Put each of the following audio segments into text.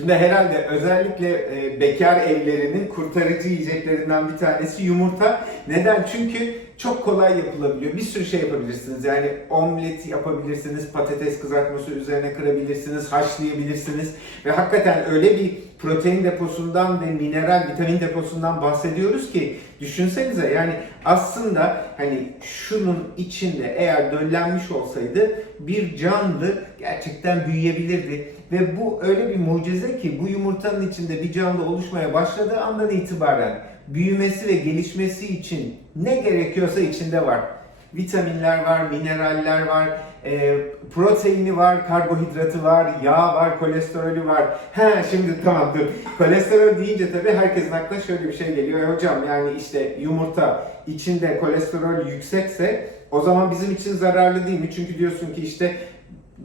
Şimdi herhalde özellikle e, bekar evlerinin kurtarıcı yiyeceklerinden bir tanesi yumurta. Neden? Çünkü çok kolay yapılabiliyor. Bir sürü şey yapabilirsiniz. Yani omlet yapabilirsiniz, patates kızartması üzerine kırabilirsiniz, haşlayabilirsiniz. Ve hakikaten öyle bir protein deposundan ve mineral, vitamin deposundan bahsediyoruz ki düşünsenize yani aslında hani şunun içinde eğer döllenmiş olsaydı bir canlı gerçekten büyüyebilirdi. Ve bu öyle bir mucize ki bu yumurtanın içinde bir canlı oluşmaya başladığı andan itibaren büyümesi ve gelişmesi için ne gerekiyorsa içinde var. Vitaminler var, mineraller var, e, proteini var, karbonhidratı var, yağ var, kolesterolü var. He şimdi tamam dur. Kolesterol deyince tabii herkesin aklına şöyle bir şey geliyor. "E hocam yani işte yumurta içinde kolesterol yüksekse o zaman bizim için zararlı değil mi? Çünkü diyorsun ki işte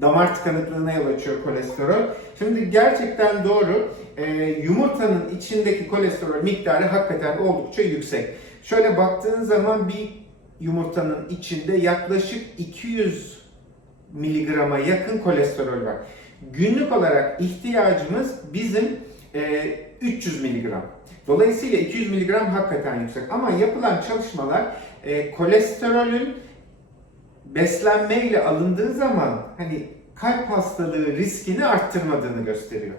damar tıkanıklığına yol açıyor kolesterol. Şimdi gerçekten doğru. Ee, yumurtanın içindeki kolesterol miktarı hakikaten oldukça yüksek. Şöyle baktığın zaman bir yumurtanın içinde yaklaşık 200 miligrama yakın kolesterol var. Günlük olarak ihtiyacımız bizim e, 300 miligram. Dolayısıyla 200 miligram hakikaten yüksek. Ama yapılan çalışmalar e, kolesterolün beslenmeyle alındığı zaman hani kalp hastalığı riskini arttırmadığını gösteriyor.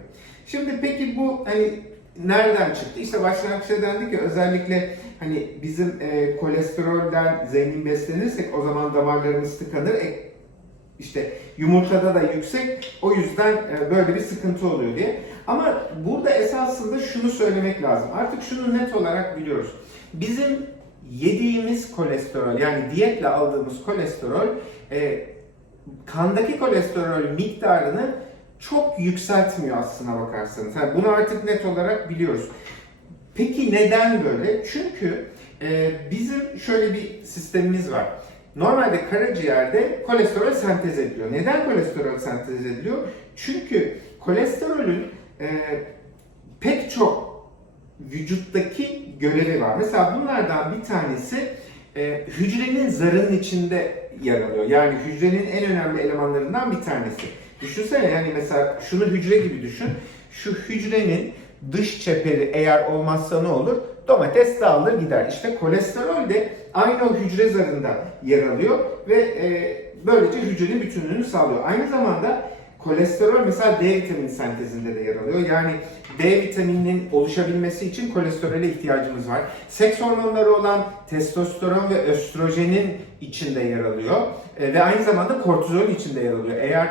Şimdi peki bu hani nereden çıktı? İşte başlangıçta dendi ki özellikle hani bizim e, kolesterolden zengin beslenirsek o zaman damarlarımız tıkanır. E, işte yumurtada da yüksek. O yüzden e, böyle bir sıkıntı oluyor diye. Ama burada esasında şunu söylemek lazım. Artık şunu net olarak biliyoruz. Bizim yediğimiz kolesterol yani diyetle aldığımız kolesterol e, kandaki kolesterol miktarını çok yükseltmiyor aslına bakarsanız. Yani bunu artık net olarak biliyoruz. Peki neden böyle? Çünkü e, bizim şöyle bir sistemimiz var. Normalde karaciğerde kolesterol sentez ediliyor. Neden kolesterol sentez ediliyor? Çünkü kolesterolün e, pek çok vücuttaki görevi var. Mesela bunlardan bir tanesi e, hücrenin zarının içinde yer alıyor. Yani hücrenin en önemli elemanlarından bir tanesi. Düşünsene yani mesela şunu hücre gibi düşün. Şu hücrenin dış çeperi eğer olmazsa ne olur? Domates dağılır gider. İşte kolesterol de aynı o hücre zarında yer alıyor ve e, böylece hücrenin bütünlüğünü sağlıyor. Aynı zamanda kolesterol mesela D vitamini sentezinde de yer alıyor. Yani D vitamininin oluşabilmesi için kolesterole ihtiyacımız var. Seks hormonları olan testosteron ve östrojenin içinde yer alıyor. E, ve aynı zamanda kortizol içinde yer alıyor. Eğer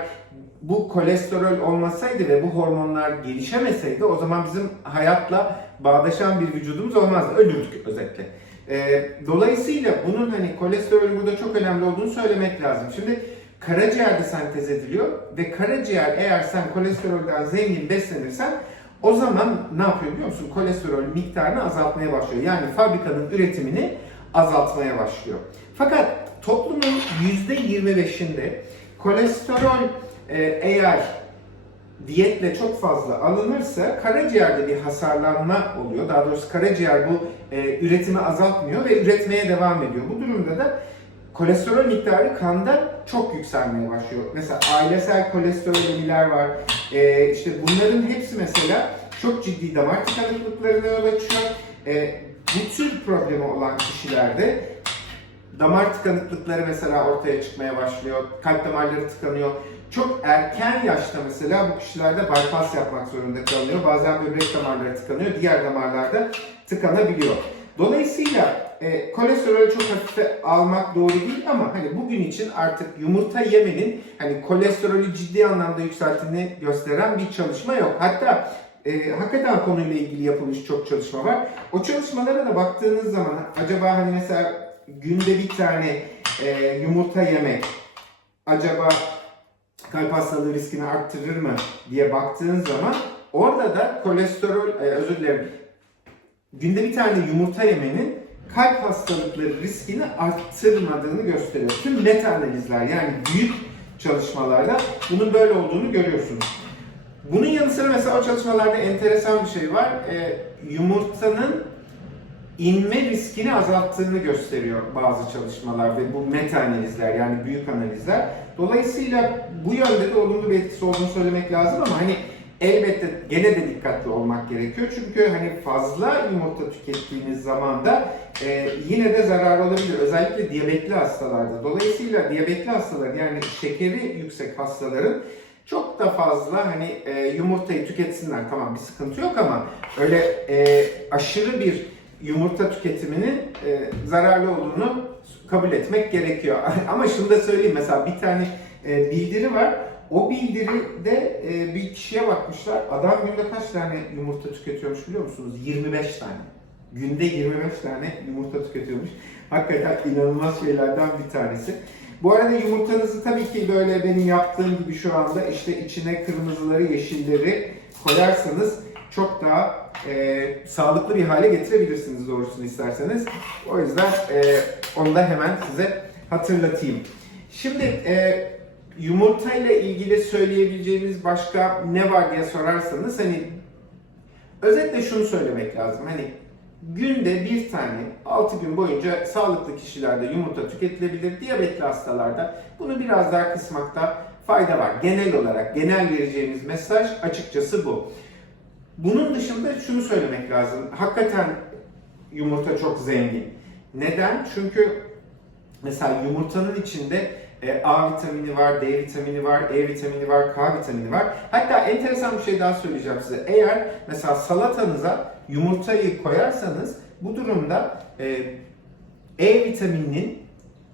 bu kolesterol olmasaydı ve bu hormonlar gelişemeseydi o zaman bizim hayatla bağdaşan bir vücudumuz olmazdı. Ölürdük özetle. E, dolayısıyla bunun hani kolesterolün burada çok önemli olduğunu söylemek lazım. Şimdi karaciğerde sentez ediliyor ve karaciğer eğer sen kolesterolden zengin beslenirsen o zaman ne yapıyor biliyor musun? Kolesterol miktarını azaltmaya başlıyor. Yani fabrikanın üretimini azaltmaya başlıyor. Fakat toplumun %25'inde kolesterol e, eğer diyetle çok fazla alınırsa karaciğerde bir hasarlanma oluyor. Daha doğrusu karaciğer bu e, üretimi azaltmıyor ve üretmeye devam ediyor. Bu durumda da kolesterol miktarı kanda çok yükselmeye başlıyor. Mesela ailesel kolesterolemiler var. E, işte bunların hepsi mesela çok ciddi damar tıkanıklıklarına yol açıyor. E, bu tür problemi olan kişilerde damar tıkanıklıkları mesela ortaya çıkmaya başlıyor. Kalp damarları tıkanıyor. Çok erken yaşta mesela bu kişilerde bypass yapmak zorunda kalınıyor. Bazen böbrek damarları tıkanıyor, diğer damarlarda tıkanabiliyor. Dolayısıyla e, kolesterolü çok hafife almak doğru değil ama hani bugün için artık yumurta yemenin hani kolesterolü ciddi anlamda yükselttiğini gösteren bir çalışma yok. Hatta e, hakikaten konuyla ilgili yapılmış çok çalışma var. O çalışmalara da baktığınız zaman acaba hani mesela günde bir tane e, yumurta yemek acaba kalp hastalığı riskini arttırır mı diye baktığın zaman orada da kolesterol, e, özür dilerim, günde bir tane yumurta yemenin kalp hastalıkları riskini arttırmadığını gösteriyor. Tüm meta analizler yani büyük çalışmalarda bunun böyle olduğunu görüyorsunuz. Bunun yanı sıra mesela o çalışmalarda enteresan bir şey var. E, yumurtanın inme riskini azalttığını gösteriyor bazı çalışmalar ve bu meta analizler yani büyük analizler. Dolayısıyla bu yönde de olumlu bir etkisi olduğunu söylemek lazım ama hani elbette gene de dikkatli olmak gerekiyor. Çünkü hani fazla yumurta tükettiğiniz zaman da e, yine de zarar olabilir. Özellikle diyabetli hastalarda. Dolayısıyla diyabetli hastalar yani şekeri yüksek hastaların çok da fazla hani e, yumurtayı tüketsinler tamam bir sıkıntı yok ama öyle e, aşırı bir yumurta tüketiminin e, zararlı olduğunu kabul etmek gerekiyor. ama şunu da söyleyeyim mesela bir tane e, bildiri var. O bildiride e, bir kişiye bakmışlar. Adam günde kaç tane yumurta tüketiyormuş biliyor musunuz? 25 tane. Günde 25 tane yumurta tüketiyormuş. Hakikaten inanılmaz şeylerden bir tanesi. Bu arada yumurtanızı tabii ki böyle benim yaptığım gibi şu anda işte içine kırmızıları, yeşilleri koyarsanız çok daha e, sağlıklı bir hale getirebilirsiniz doğrusunu isterseniz. O yüzden e, onu da hemen size hatırlatayım. Şimdi e, yumurta ile ilgili söyleyebileceğimiz başka ne var diye sorarsanız hani özetle şunu söylemek lazım. Hani günde bir tane 6 gün boyunca sağlıklı kişilerde yumurta tüketilebilir. Diyabetli hastalarda bunu biraz daha kısmakta fayda var. Genel olarak genel vereceğimiz mesaj açıkçası bu. Bunun dışında şunu söylemek lazım. Hakikaten yumurta çok zengin. Neden? Çünkü mesela yumurtanın içinde e, A vitamini var, D vitamini var, E vitamini var, K vitamini var. Hatta enteresan bir şey daha söyleyeceğim size. Eğer mesela salatanıza yumurtayı koyarsanız bu durumda e, E vitamininin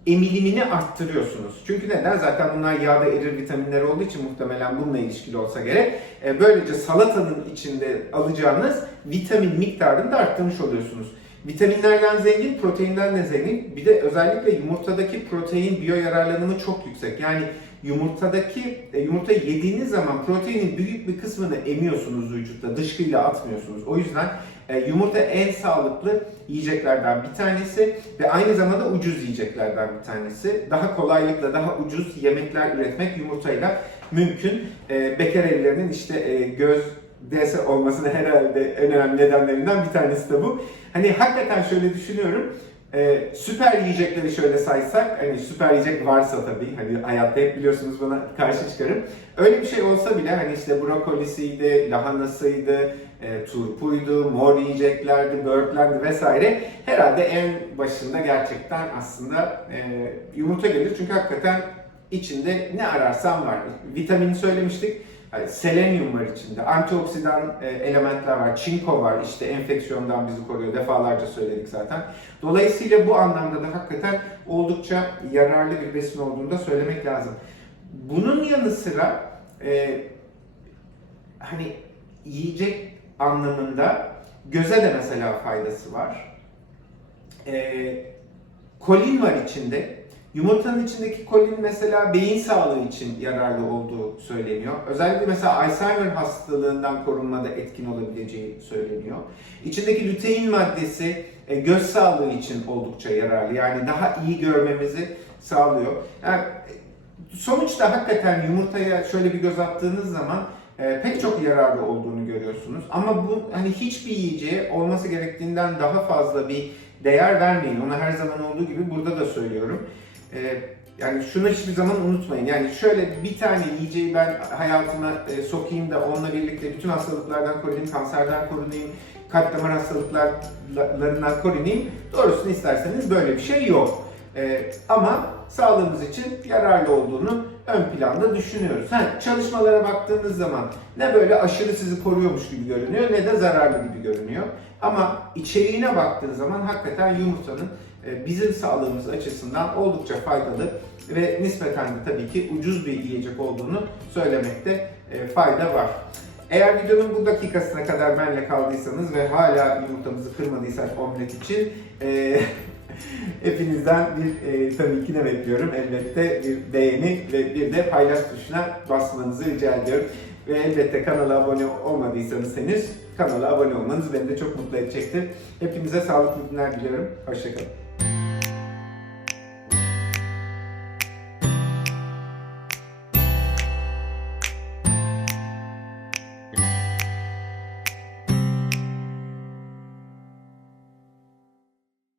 emilimini arttırıyorsunuz. Çünkü neden? Zaten bunlar yağda erir vitaminler olduğu için muhtemelen bununla ilişkili olsa gerek. E, böylece salatanın içinde alacağınız vitamin miktarını da arttırmış oluyorsunuz. Vitaminlerden zengin, proteinden de zengin. Bir de özellikle yumurtadaki protein biyo yararlanımı çok yüksek. Yani yumurtadaki e, yumurta yediğiniz zaman proteinin büyük bir kısmını emiyorsunuz vücutta, dışkıyla atmıyorsunuz. O yüzden e, yumurta en sağlıklı yiyeceklerden bir tanesi ve aynı zamanda ucuz yiyeceklerden bir tanesi. Daha kolaylıkla daha ucuz yemekler üretmek yumurtayla mümkün. E, bekar evlerinin işte göz DS olmasının herhalde en önemli nedenlerinden bir tanesi de bu. Hani hakikaten şöyle düşünüyorum. Ee, süper yiyecekleri şöyle saysak, hani süper yiyecek varsa tabii, hani hayatta hep biliyorsunuz bana karşı çıkarım. Öyle bir şey olsa bile hani işte brokolisiydi, lahanasıydı, e, turpuydu, mor yiyeceklerdi, böğürtlerdi vesaire. Herhalde en başında gerçekten aslında e, yumurta gelir. Çünkü hakikaten içinde ne ararsan var. Vitamini söylemiştik. Yani selenyum var içinde, antioksidan e, elementler var, çinko var, işte enfeksiyondan bizi koruyor, defalarca söyledik zaten. Dolayısıyla bu anlamda da hakikaten oldukça yararlı bir besin olduğunu da söylemek lazım. Bunun yanı sıra e, hani yiyecek anlamında göze de mesela faydası var. E, kolin var içinde. Yumurtanın içindeki kolin mesela beyin sağlığı için yararlı olduğu söyleniyor. Özellikle mesela Alzheimer hastalığından korunmada etkin olabileceği söyleniyor. İçindeki lütein maddesi e, göz sağlığı için oldukça yararlı. Yani daha iyi görmemizi sağlıyor. Yani e, sonuçta hakikaten yumurtaya şöyle bir göz attığınız zaman e, pek çok yararlı olduğunu görüyorsunuz. Ama bu hani hiçbir yiyeceğe olması gerektiğinden daha fazla bir değer vermeyin. Onu her zaman olduğu gibi burada da söylüyorum. Ee, yani şunu hiçbir zaman unutmayın. Yani şöyle bir tane yiyeceği ben hayatıma e, sokayım da onunla birlikte bütün hastalıklardan korunayım, kanserden korunayım, kalp damar hastalıklarından korunayım. Doğrusunu isterseniz böyle bir şey yok. Ee, ama sağlığımız için yararlı olduğunu ön planda düşünüyoruz. Ha, çalışmalara baktığınız zaman ne böyle aşırı sizi koruyormuş gibi görünüyor ne de zararlı gibi görünüyor. Ama içeriğine baktığınız zaman hakikaten yumurtanın e, bizim sağlığımız açısından oldukça faydalı ve nispeten de tabii ki ucuz bir yiyecek olduğunu söylemekte e, fayda var. Eğer videonun bu dakikasına kadar benle kaldıysanız ve hala yumurtamızı kırmadıysak omlet için e, hepinizden bir e, tabii ki ne bekliyorum? Elbette bir beğeni ve bir de paylaş tuşuna basmanızı rica ediyorum. Ve elbette kanala abone olmadıysanız henüz kanala abone olmanız beni de çok mutlu edecektir. Hepinize sağlıklı günler diliyorum. Hoşçakalın.